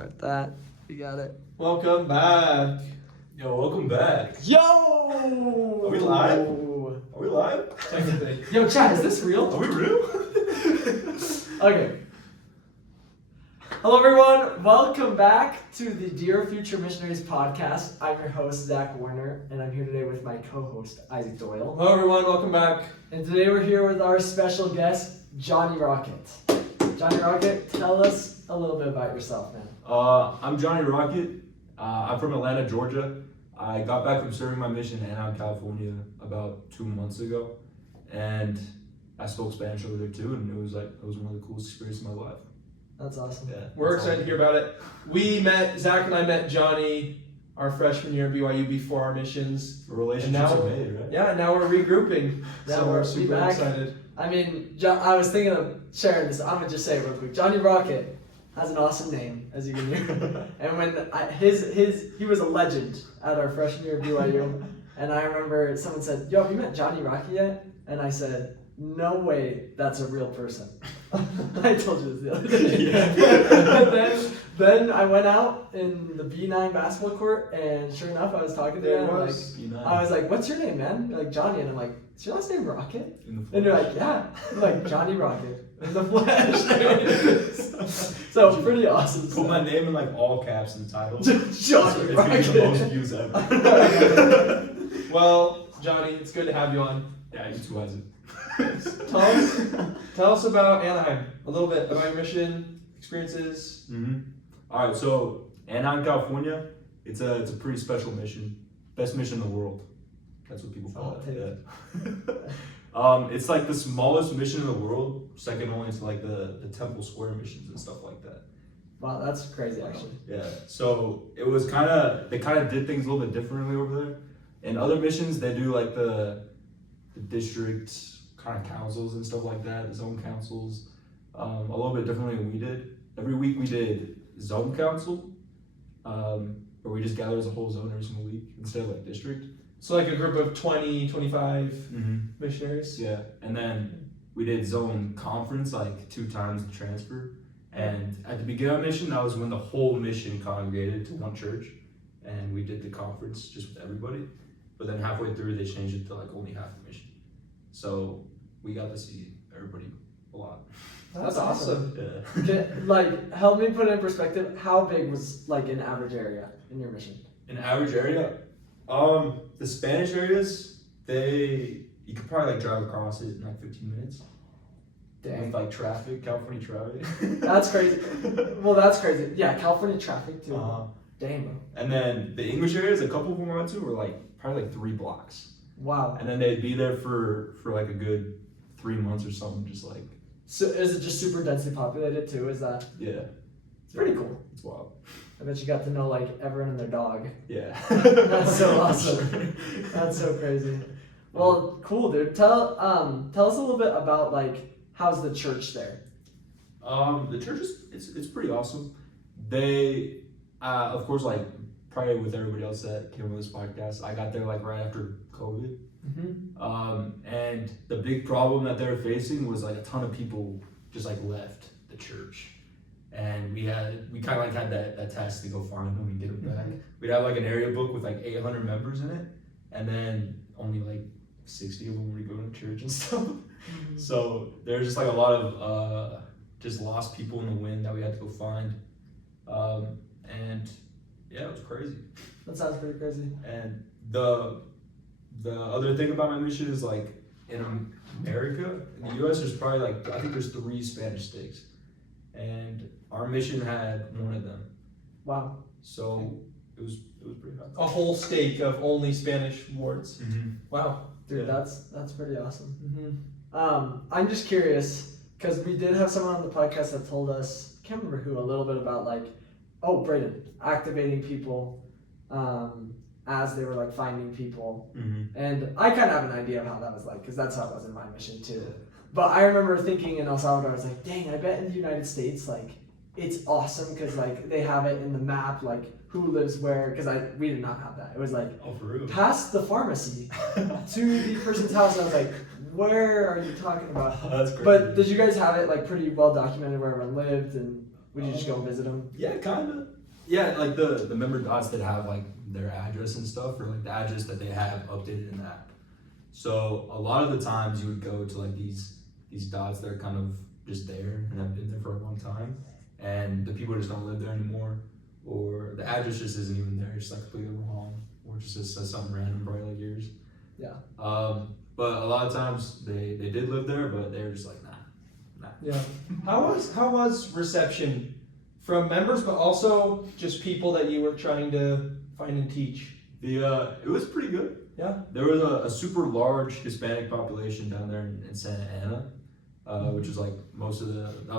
Start that. You got it. Welcome back. Yo, welcome back. Yo! Are we live? Are we live? Technically. Yo, chat, is this real? Are we real? Okay. Hello, everyone. Welcome back to the Dear Future Missionaries podcast. I'm your host, Zach Werner, and I'm here today with my co-host, Isaac Doyle. Hello, everyone. Welcome back. And today we're here with our special guest, Johnny Rockett. Johnny Rockett, tell us a little bit about yourself, man. I'm Johnny Rockett. I'm from Atlanta, Georgia. I got back from serving my mission in Anaheim, California about 2 months ago, and I spoke Spanish over there too, and it was one of the coolest experiences of my life. That's awesome. Yeah, We're excited to hear about it. Zach and I met Johnny our freshman year at BYU before our missions. Relationships are made, right? Yeah, now we're regrouping. Yeah, So we're we're super back. excited. I mean, I was thinking of sharing this. I'm gonna just say it real quick. Johnny Rockett has an awesome name, as you can hear. And when he was a legend at our freshman year at BYU, and I remember someone said, "Yo, have you met Johnny Rockett yet?" And I said, "No way, that's a real person." I told you this the other day. And then I went out in the B9 basketball court, and sure enough, I was talking to There him. it Like, was. I was like, "What's your name, man?" You're like, "Johnny," and I'm like, "Is your last name Rockett?" In the And you're flesh. like, "Yeah." I'm like, "Johnny Rockett in the flesh." So pretty awesome. Put stuff. my name in like all caps in the title. Johnny It's gonna be the most Rockett. views ever. Well, Johnny, it's good to have you on. Yeah, you too, Isaac. Tell us about Anaheim. A little bit about your mission, experiences. All right, so Anaheim, California, it's a pretty special mission, best mission in the world. That's what people call it. Yeah. It's like the smallest mission in the world, second only to like the Temple Square missions and stuff like that. Wow, that's crazy actually. Yeah. So it was they kind of did things a little bit differently over there. In other missions, they do like the district kind of councils and stuff like that, the zone councils, a little bit differently than we did. Every week we did zone council, where we just gather as a whole zone every single week instead of like district. So like a group of 20, 25 missionaries. Yeah, and then we did zone conference like 2 times the transfer. And at the beginning of mission, that was when the whole mission congregated to one church, and we did the conference just with everybody. But then halfway through, they changed it to like only half the mission. So we got to see everybody a lot. That's awesome. Yeah. Like, help me put it in perspective. How big was like an average area in your mission? An average area, the Spanish areas, you could probably like drive across it in like 15 minutes. Dang. With like traffic, California traffic. That's crazy. Well, that's crazy. Yeah, California traffic too. Dang, bro. And then the English areas, a couple of them I went to were like probably like 3 blocks. Wow. And then they'd be there for like a good 3 months or something, just like. So is it just super densely populated too? Is that? Yeah. It's pretty cool. It's wild. I bet you got to know like everyone and their dog. Yeah. That's so awesome. That's so crazy. Well, cool, dude. Tell us a little bit about like how's the church there? The church it's pretty awesome. They, of course, like probably with everybody else that came on this podcast, I got there like right after COVID. And the big problem that they were facing was like a ton of people just like left the church, and we kind of like had that task to go find them and get them back. We'd have like an area book with like 800 members in it, and then only like 60 of them would go to church and stuff. So there's just like a lot of just lost people in the wind that we had to go find, and yeah, it was crazy. That sounds pretty crazy. And the other thing about my mission is like in America, in the U.S., there's probably like I think there's 3 Spanish states, and our mission had one of them. Wow. So it was pretty high. A whole stake of only Spanish wards. Wow. Dude, Yeah. that's pretty awesome. I'm just curious because we did have someone on the podcast that told us, can't remember who, a little bit about like, Braden, activating people as they were like finding people, and I kind of have an idea of how that was like because that's how it was in my mission too. But I remember thinking in El Salvador, I was like, dang, I bet in the United States like it's awesome because like they have it in the map like who lives where because we did not have that. It was like For real. past the pharmacy to the person's house. And I was like, where are you talking about? That's crazy. But did you guys have it like pretty well documented where everyone lived and Would you just go visit them? Yeah, kind of. Yeah, like the member dots that have like their address and stuff, or like the address that they have updated in the app. So a lot of the times you would go to like these dots that are kind of just there and have been there for a long time, and the people just don't live there anymore, or the address just isn't even there, it's like completely wrong, or just says something random, probably like yours. Yeah. But a lot of times they did live there, but they were just like nah. Yeah. How was reception from members, but also just people that you were trying to find and teach? It was pretty good. Yeah. There was a super large Hispanic population down there in Santa Ana, which was like that was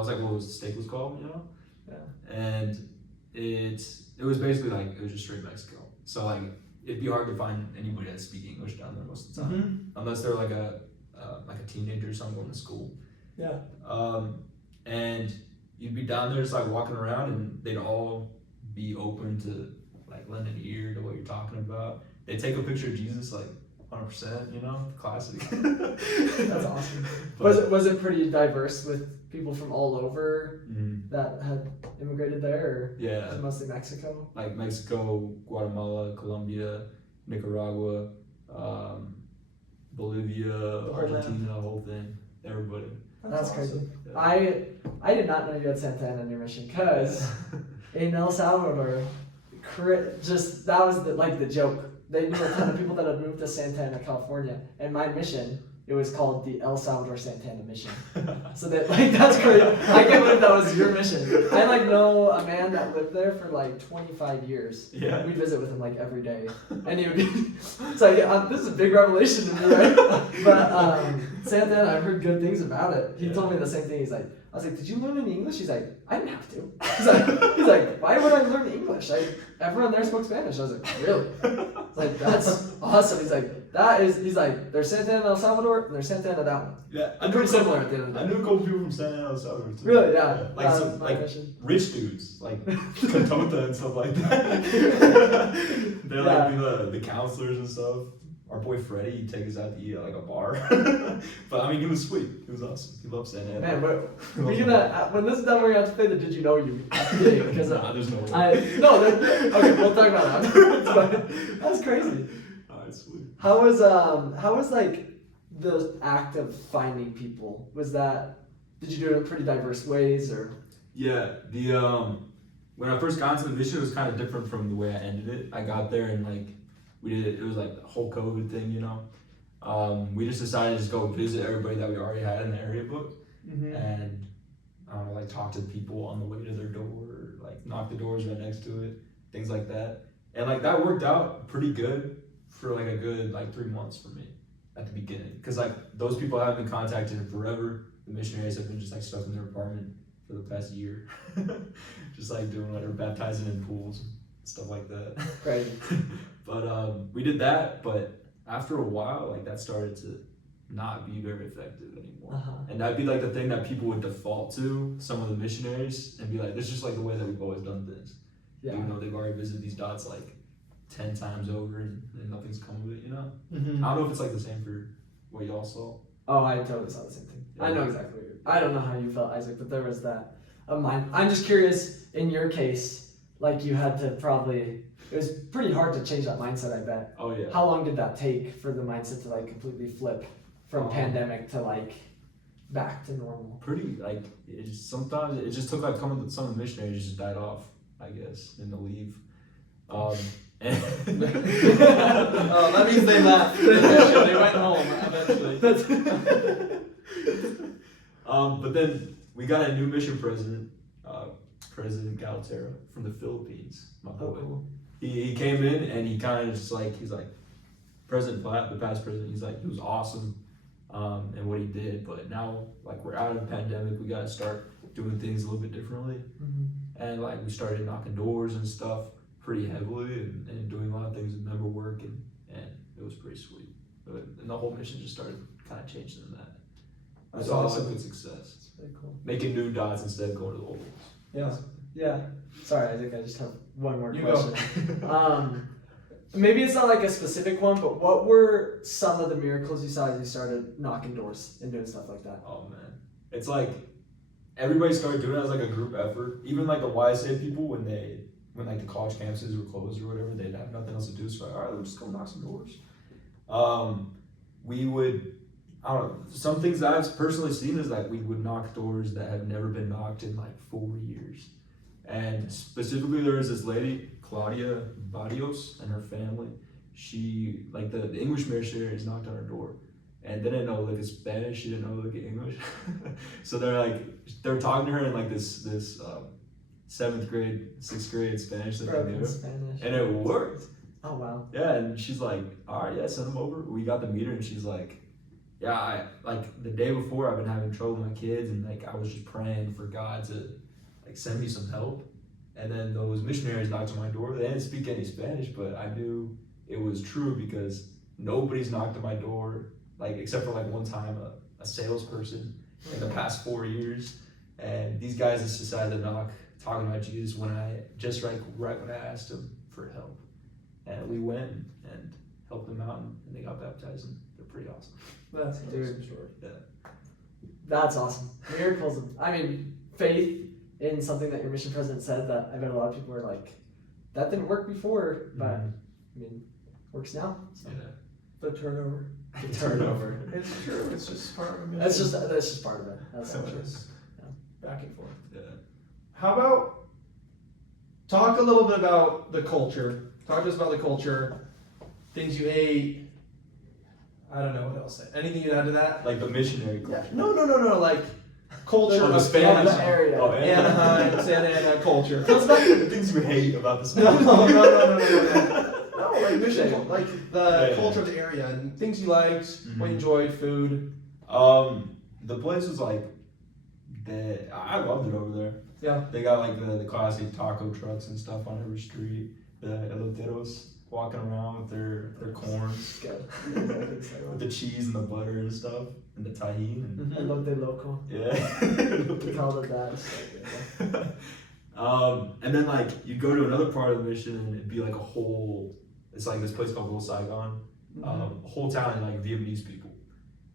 like what the state was called, you know? Yeah. And it was basically like, it was just straight Mexico. So like, it'd be hard to find anybody that speak English down there most of the time, unless they're like a teenager or something going to school. Yeah. And you'd be down there just like walking around, and they'd all be open to like lend an ear to what you're talking about. They take a picture of Jesus like 100%, you know, classic. That's awesome. Was it pretty diverse with people from all over that had immigrated there, or yeah, was it mostly Mexico? like Mexico, Guatemala, Colombia, Nicaragua, Bolivia, Argentina, the whole thing, everybody. That's crazy. awesome. I did not know you had Santa Ana in your mission, because in El Salvador, just that was the joke. They knew a ton of people that had moved to Santa Ana, California, and my mission, it was called the El Salvador Santa Ana mission. So that that's crazy. I can't believe that was your mission. I know a man that lived there for 25 years. Yeah. We'd visit with him every day, and he would be. It's like this is a big revelation to me, right? But Santa Ana, I've heard good things about it. He told me the same thing. He's like, I was like, did you learn any English? He's like, I didn't have to. He's like, why would I learn English? Everyone there spoke Spanish. I was like, really? It's like, that's awesome. He's like, there's Santa Ana, El Salvador, and there's Santa Ana, that one. Yeah, I'm pretty similar at the end of the day. I knew a couple people from Santa Ana, El Salvador too. Really? Yeah. Like some my mission. rich dudes, like Catota and stuff like that. They're like the counselors and stuff. Our boy Freddie, he'd take us out to eat at a bar. But I mean, he was sweet. He was awesome. He loved Santa Ana. Man, when this is done, we're gonna have to play the Did You Know You game, because there's no way. okay, we'll talk about that. That's crazy. That's sweet. How was the act of finding people? Did you do it in pretty diverse ways, or? Yeah, when I first got into the mission, it was kind of different from the way I ended it. I got there and it was like the whole COVID thing, you know. We just decided to just go visit everybody that we already had in the area book, and talk to people on the way to their door, or knock the doors right next to it, things like that. And that worked out pretty good for a good 3 months for me at the beginning, because those people I haven't been contacted in forever. The missionaries have been just stuck in their apartment for the past year, just doing whatever, baptizing in pools, stuff like that. Right. But we did that, but after a while, that started to not be very effective anymore. And that'd be the thing that people would default to, some of the missionaries, and be like, this is just the way that we've always done things. Yeah. Even though they've already visited these dots 10 times over and nothing's come of it, you know? I don't know if it's the same for what y'all saw. Oh, I totally saw the same thing. Yeah. I know exactly what I don't know how you felt, Isaac, but there was that of mine. I'm just curious, in your case, you had to it was pretty hard to change that mindset, I bet. Oh, yeah. How long did that take for the mindset to completely flip from pandemic to back to normal? Pretty, sometimes it just took some of the missionaries just died off, I guess, in the leave. Oh, that means they left. They went home eventually. But then we got a new mission president, President Galtero from the Philippines, my boy. Cool. He came in and he kind of just he's President Platt, the past president, he was awesome and what he did, but now we're out of the pandemic, we got to start doing things a little bit differently. And we started knocking doors and stuff pretty heavily and doing a lot of things with member work, and it was pretty sweet. And the whole mission just started kind of changing in that. That's saw awesome. good success. That's very cool. Making new dots instead of going to the old ones. Yeah. Yeah. Sorry, Isaac, I just have one more You question. Maybe it's not a specific one, but what were some of the miracles you saw as you started knocking doors and doing stuff like that? Oh man, it's everybody started doing it as like a group effort. Even like the YSA people, when like the college campuses were closed or whatever, they'd have nothing else to do. So like, all right, let's just go knock some doors. We would, I don't know, some things that I've personally seen is like we would knock doors that have never been knocked in like 4 years. And specifically, there was this lady, Claudia Barrios, and her family. She, like the English missionaries knocked on her door. And they didn't know like Spanish, she didn't know like English. So they're talking to her in like this 7th grade, 6th grade Spanish that they knew. Spanish. And it worked. Oh wow. Yeah, and she's like, all right, yeah, send them over. We got the meter, and she's like, yeah, I like the day before I've been having trouble with my kids, and like I was just praying for God to like send me some help. And then those missionaries knocked on my door. They didn't speak any Spanish, but I knew it was true because nobody's knocked on my door, like except for like one time a salesperson in the past 4 years. And these guys just decided to knock, talking about Jesus when right when I asked them for help. And we went and helped them out, and they got baptized, and they're pretty awesome. That's an Dude. awesome story. Yeah. That's awesome. Miracles. I mean, faith in something that your mission president said that I bet a lot of people are like, that didn't work before, but I mean, works now. So. Yeah. The turnover. The turnover. It's true. It's just part of a mission. That's just part of it. That's So so true. it's back and forth. Yeah. How about talk a little bit about the culture? Talk to us about the culture. Things you hate. I don't know what else. Anything you'd add to that? Like the missionary Yeah. culture. No. Like culture Oh, the of Spanish. the area. Oh, Anaheim, Santa Ana culture. The things you hate about the Spanish. No, like mission, like the culture of the area and things you liked, what you enjoyed, food. The place was like, I loved it over there. Yeah. They got like the classic taco trucks and stuff on every street. The eloteros walking around with their corn, Good. with the cheese and the butter and stuff, and the tahini. And, I love the local. yeah. We called it that. It's so good. And then like you'd go to another part of the mission, and it'd be like it's like this place called Little Saigon. A whole town of like Vietnamese people,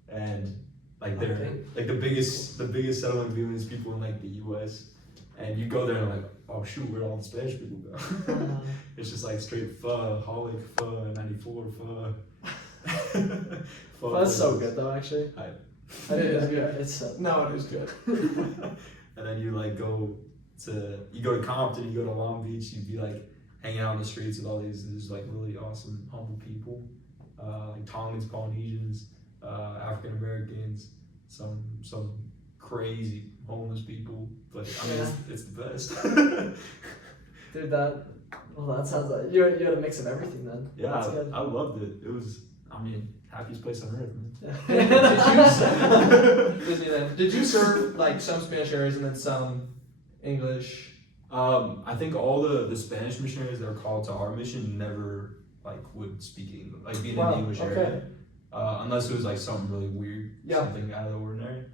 and like they're Okay. like the biggest settlement of Vietnamese people in like the U.S. And you go there and like, oh shoot, where'd all the Spanish people go? It's just like straight pho, Holic pho, 94 pho. That's so good though, actually. It is good. It's so. No, it is good. And then you like go to Compton, you go to Long Beach, you'd be like hanging out on the streets with all these like really awesome, humble people, like Tongans, Polynesians, African Americans, some crazy homeless people, but I mean it's the best. Dude, that sounds like you had a mix of everything then. Yeah, That's good. I loved it. It was, I mean, happiest place on earth, man. Did you serve like some Spanish areas and then some English? I think all the Spanish missionaries that are called to our mission never like would speak English, like being in the English area, unless it was like something really weird, something out of the ordinary.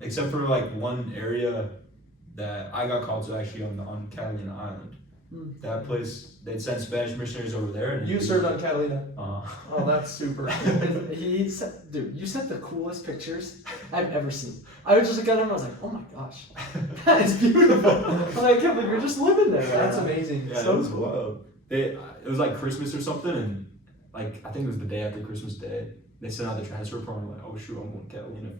Except for like one area that I got called to actually on Catalina Island. That place, they'd send Spanish missionaries over there. And You served on Catalina. Oh, that's super. Dude, you sent the coolest pictures I've ever seen. I was just looking at them and I was like, oh my gosh, that is beautiful. I can't believe you're just living there. That's amazing. yeah, So it was cool. wild. It was like Christmas or something, and like I think it was the day after Christmas Day. They sent out the transfer form. I'm like, oh shoot, I'm going to Catalina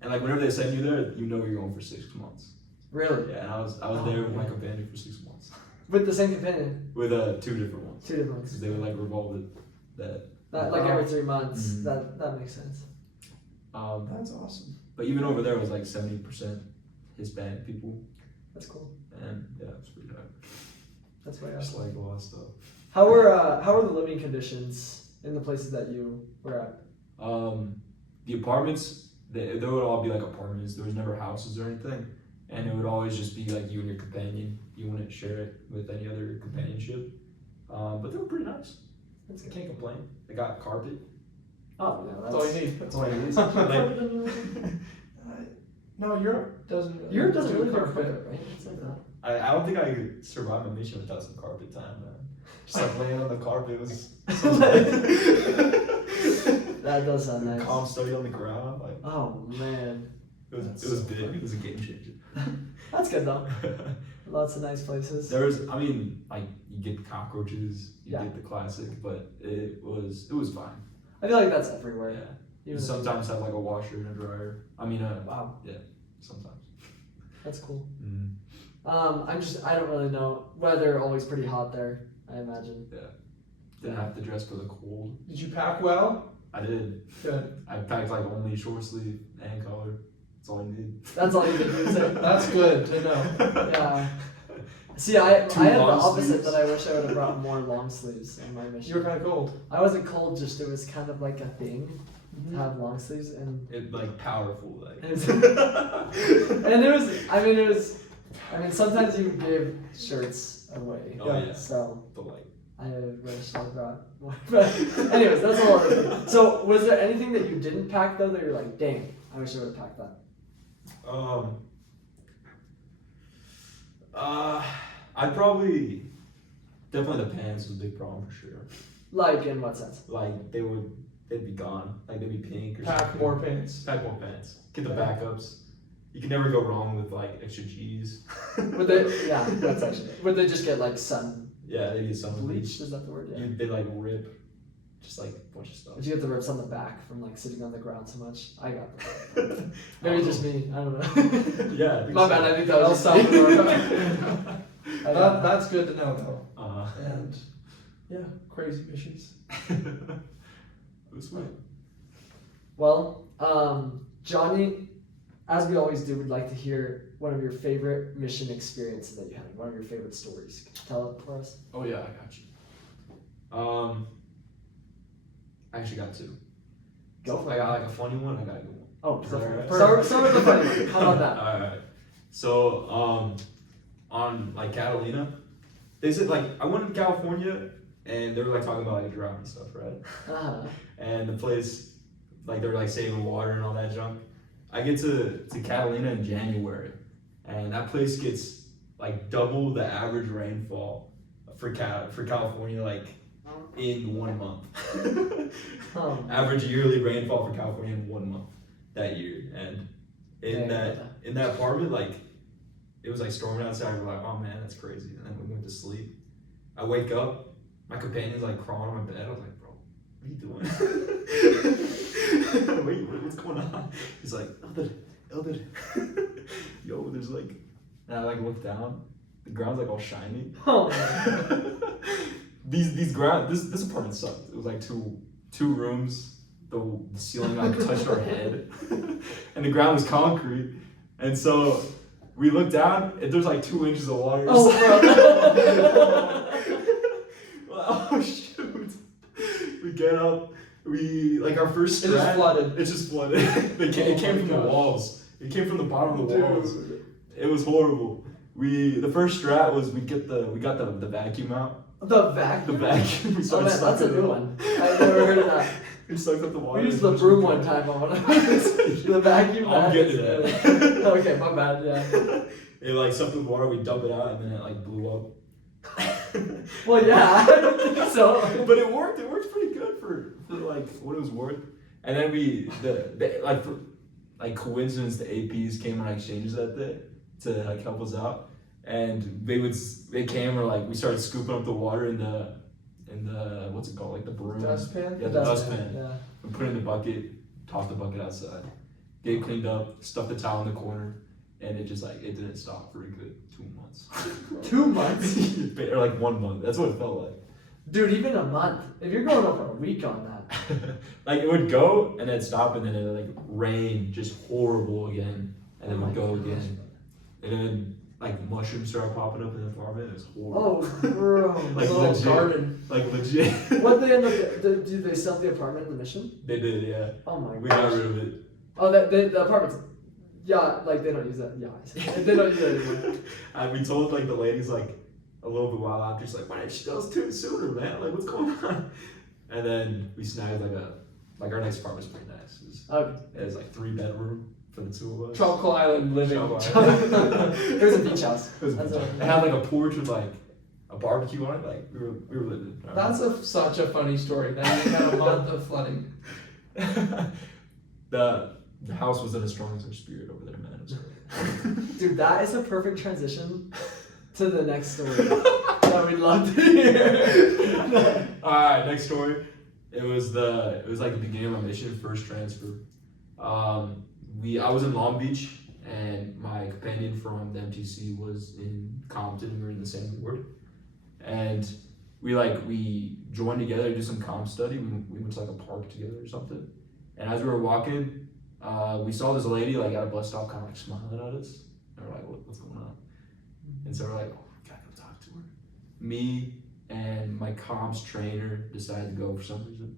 and like whenever they send you there, you know you're going for 6 months. Really? Yeah, and I was there with my companion for 6 months. With the same companion? With 2 different ones. 2 different ones. Because they would like revolve it. That like every 3 months. Mhm. That makes sense. That's awesome. But even over there it was like 70% Hispanic people, That's cool. and yeah, it was pretty hard. That's way Just awesome. like a lot of stuff. How were the living conditions in the places that you were at? The apartments, they would all be like apartments. There was never houses or anything, and it would always just be like you and your companion. You wouldn't share it with any other companionship. But they were pretty nice. That's I good. can't complain. They got carpet. Oh yeah, That's all you need. That's all you need. No, Europe doesn't. Europe doesn't do really do carpet. carpet, right? It's like that. I don't think I could survive my mission without some carpet time, man. Just like laying on the carpet was That does sound nice. calm study on the ground. Like, Oh man, That's it was so big. funny. It was a game changer. That's good though. Lots of nice places. There was, I mean, like you get cockroaches, you Yeah. get the classic, but it was fine. I feel like that's everywhere. Yeah. Even You if sometimes have like a washer and a dryer. I mean, Wow, sometimes. that's cool. Mm. I don't really know. Weather always pretty hot there, I imagine. Didn't have to dress for the cold. Did you pack well? I did. Good. I packed like only short sleeve and collar. That's all I need. That's all you can do. That's good to know. Yeah. See, I had the long opposite sleeves. that I wish I would have brought more long sleeves in my You were mission. kind of cold. I wasn't cold, just it was kind of like a thing to have long sleeves and It like powerful like. and it was sometimes you give shirts away. Oh, yeah. So But like. I wish I brought more. But anyways, that's a whole other thing. So was there anything that you didn't pack though that you're like, dang, I wish I would have packed that? I'd probably definitely the pants was a big problem for sure. Like in what sense? Like they'd be gone. Like they'd be pink or Pack something. more pants. Pack more pants. Get the Yeah. backups. You can never go wrong with like extra cheese. Would they? Yeah, that's actually. Would they just get like sun Yeah, they get some bleached? Is that the word? Yeah. They like rip, just like a bunch of stuff. Did you get the rips on the back from like sitting on the ground so much? I got them. Maybe just me. I don't know. Yeah. I think My so. bad. I think that El was Salvador. I don't know. That's good to know though. And And yeah, crazy missions. it was sweet. Well, Johnny, as we always do, we'd like to hear one of your favorite mission experiences that you had. One of your favorite stories. Can you tell it for us? Oh yeah, I got you. I actually got two. Go for I it. got like a funny one. I got a good one. Oh, Is that perfect. alright? Start with the funny one. How about that? Alright. So, on like Catalina, they said like I went to California and they were like talking about like drought and stuff, right? Uh-huh. And the place, like they were like saving water and all that junk. I get to Catalina in January, and that place gets like double the average rainfall for California, like in 1 month. Oh, Average yearly rainfall for California in 1 month that year, and in Yeah. that apartment, like it was like storming outside. We're like, oh man, that's crazy. And then we went to sleep. I wake up, my companion's like crawling on my bed. I was like, bro, what are you doing? Wait, what's going on? He's like, Elder, yo, there's like, and I like look down. The ground's like all shiny. oh man. This apartment sucked. It was like two rooms. The ceiling like touched our head, and the ground was concrete. And so we looked down, and there's like 2 inches of water. Oh, Oh shoot! We get up. We like our first It just strat. flooded. It just flooded. It came from the walls. It came from the bottom of the walls. Dude. It was horrible. The first strat was we got the vacuum out. The vacuum. The vacuum. We Oh started man, that's a sucking new it. one. I've never heard of that. We sucked up the water. We used the broom one time on one of those. The vacuum. I'm bag getting is to really- that. Okay, my bad. Yeah. It like sucked up the water. We dump it out, and then it like blew up. Well, yeah. I don't think so. But it worked. It worked pretty good for like what it was worth. And then for coincidence, the APs came on exchanges that day to like help us out, and they came or like we started scooping up the water in the what's it called, like the broom. Dustpan? Yeah, the dustpan. Yeah. We put it in the bucket, tossed the bucket outside, get it cleaned up, stuffed the towel in the corner, and it just like it didn't stop for a good 2 months. 2 months? Or like 1 month. That's what it felt like. Dude, even a month. If you're going over a week on that. Like it would go and then stop and then it would like rain just horrible again and then it would go again. And then like mushrooms started popping up in the apartment. It was horrible. Oh, bro. Like Little legit. garden. Like legit. What they end up? Did they sell the apartment in the mission? They did, yeah. Oh my We gosh. got rid of it. Oh, the apartments. Yeah, like they don't use that. Yeah, they don't use that anymore. And we told like the ladies like a little bit while after, she's like, why didn't she tell us sooner, man? Like what's going on? And then we snagged like our next apartment's pretty nice. Okay. It was like 3-bedroom for the 2 of us. Tropical Island living. It was a beach house. It was- That's what- it had like a porch with like a barbecue on it. Like we were living. That's such a funny story. That you had a month of flooding. the house was in a strong spirit over there, man. It was great. Dude, that is a perfect transition to the next story that we'd love to hear. All right, next story. It was like the beginning of my mission, first transfer. I was in Long Beach, and my companion from the MTC was in Compton. We were in the same ward, and we joined together to do some comp study. We went to like a park together or something. And as we were walking, we saw this lady like at a bus stop, kind of like smiling at us. And we're like, what's going on? And so we're like, oh, we gotta go talk to her. Me and my comms trainer decided to go for some reason.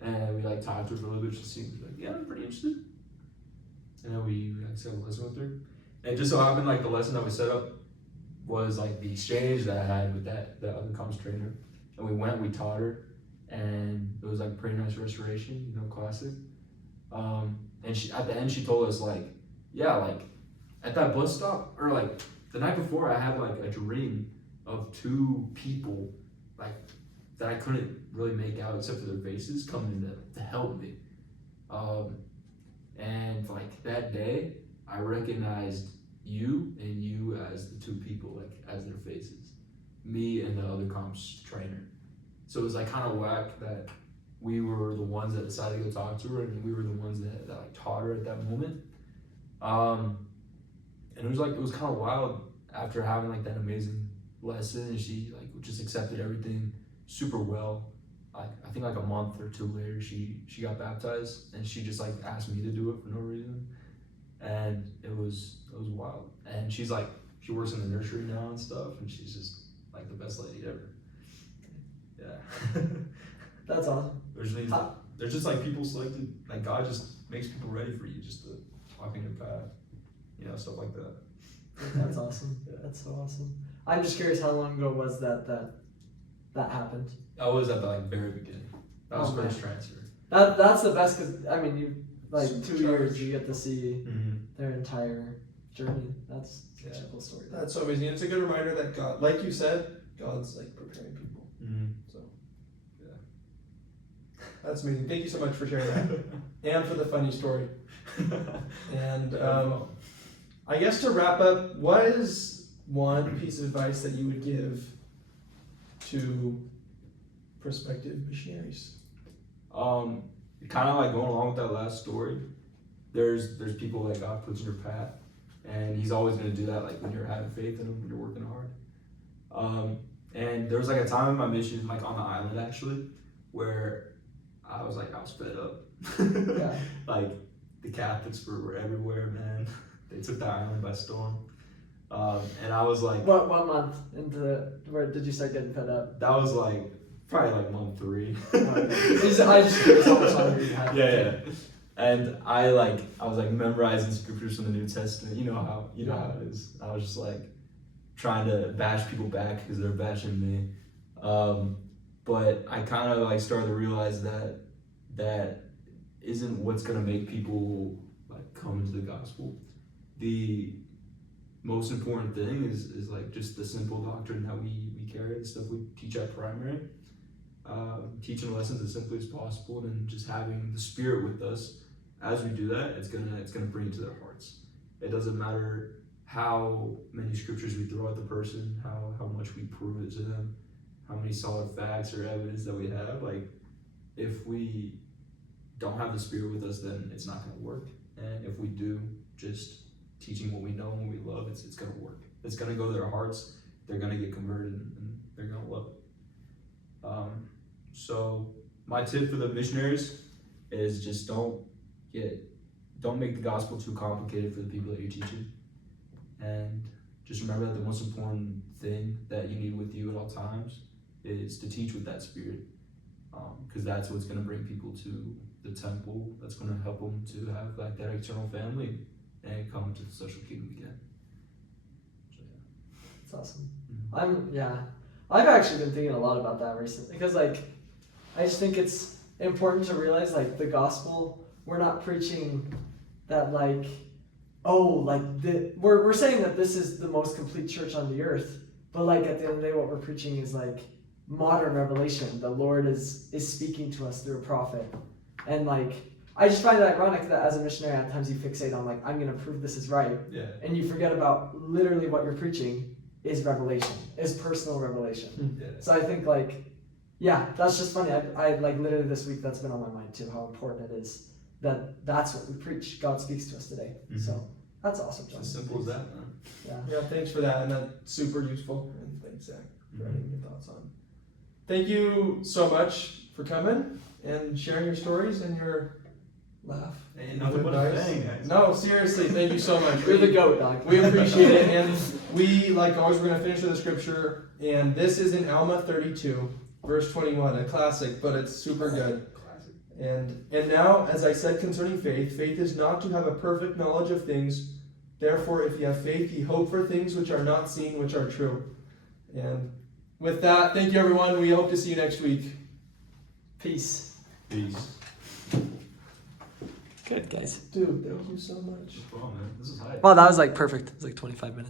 And we like talked to her for a little bit. She seemed like, yeah, I'm pretty interested. And then we like set a lesson with her. And it just so happened like the lesson that we set up was like the exchange that I had with that other comms trainer. And we taught her, and it was like pretty nice restoration, classic. And she at the end she told us like, yeah, like at that bus stop, or like the night before, I had like a dream of two people like that I couldn't really make out except for their faces coming to help me. And like that day, I recognized you and you as the two people, like as their faces, me and the other comps trainer. So it was like kind of whack that we were the ones that decided to go talk to her, and we were the ones that like taught her at that moment. And it was kind of wild after having like that amazing lesson, and she like just accepted everything super well. Like I think like a month or two later, she got baptized, and she just like asked me to do it for no reason, and it was wild. And she works in the nursery now and stuff, and she's just like the best lady ever. Yeah. That's awesome. There's just like people selected, like God just makes people ready for you just to walk in your path, stuff like that. That's awesome. That's so awesome. I'm just curious, how long ago was that happened? I was at the like very beginning. That was first man. transfer. That's the best, because I mean, you like Super 2 years, you get to see Mm-hmm. their entire journey. That's such a cool story. That's so amazing. It's a good reminder that God, like you said, God's like preparing people. Mm-hmm. So, yeah, that's amazing. Thank you so much for sharing that, and for the funny story. And I guess to wrap up, what is one piece of advice that you would give to prospective missionaries? Kind of like going along with that last story. There's people that God puts in your path, and He's always going to do that. Like when you're having faith in Him, when you're working hard. And there was like a time in my mission, like on the island actually, where I was fed up. Yeah. Like the Catholics were everywhere, man. They took the island by storm. And I was like, What month where did you start getting fed up? that was like probably like month 3. I just curious how much longer you had. Yeah. And I was like memorizing scriptures from the New Testament. You know how it is. I was just like trying to bash people back because they're bashing me. But I kind of like started to realize that isn't what's gonna make people like come to the gospel. The most important thing is like just the simple doctrine that we carry, the stuff we teach at primary. Teaching lessons as simply as possible, and just having the Spirit with us as we do that, it's gonna bring it to their hearts. It doesn't matter how many scriptures we throw at the person, how much we prove it to them, how many solid facts or evidence that we have. Like if we don't have the Spirit with us, then it's not gonna work. And if we do, just teaching what we know and what we love, it's gonna work. It's gonna go to their hearts. They're gonna get converted, and they're gonna love it. So my tip for the missionaries is just don't make the gospel too complicated for the people that you're teaching, and just remember that the most important thing that you need with you at all times is to teach with that Spirit, because that's what's going to bring people to the temple. That's going to help them to have like that eternal family and come to the social kingdom again. So, yeah. That's awesome. Mm-hmm. I've actually been thinking a lot about that recently, because like I just think it's important to realize like the gospel, we're not preaching that like, we're saying that this is the most complete church on the earth, but like at the end of the day, what we're preaching is like modern revelation. The Lord is speaking to us through a prophet, and like I just find it ironic that as a missionary, at times you fixate on like, I'm going to prove this is right. Yeah. And you forget about literally what you're preaching is revelation, is personal revelation. Yeah. So I think like, yeah, that's just funny. I like literally this week that's been on my mind too, how important it is that that's what we preach. God speaks to us today. So that's awesome, John. It's as simple as that, man. Yeah, thanks for that, and that's super useful. And thanks, Zach, for adding your thoughts on. Thank you so much for coming and sharing your stories and your laugh. Ain't nothing but a thing, guys. No, seriously, thank you so much. You're the goat, dog. We appreciate it, and we, like always, we're going to finish with a scripture, and this is in Alma 32, verse 21, a classic, but it's super good. Classic. And now, as I said concerning faith, faith is not to have a perfect knowledge of things. Therefore, if you have faith, ye hope for things which are not seen, which are true. And with that, thank you, everyone. We hope to see you next week. Peace. Peace. Good, guys. Dude, thank you so much. What's wrong, man? This is hype. Well, that was like perfect. It was like 25 minutes.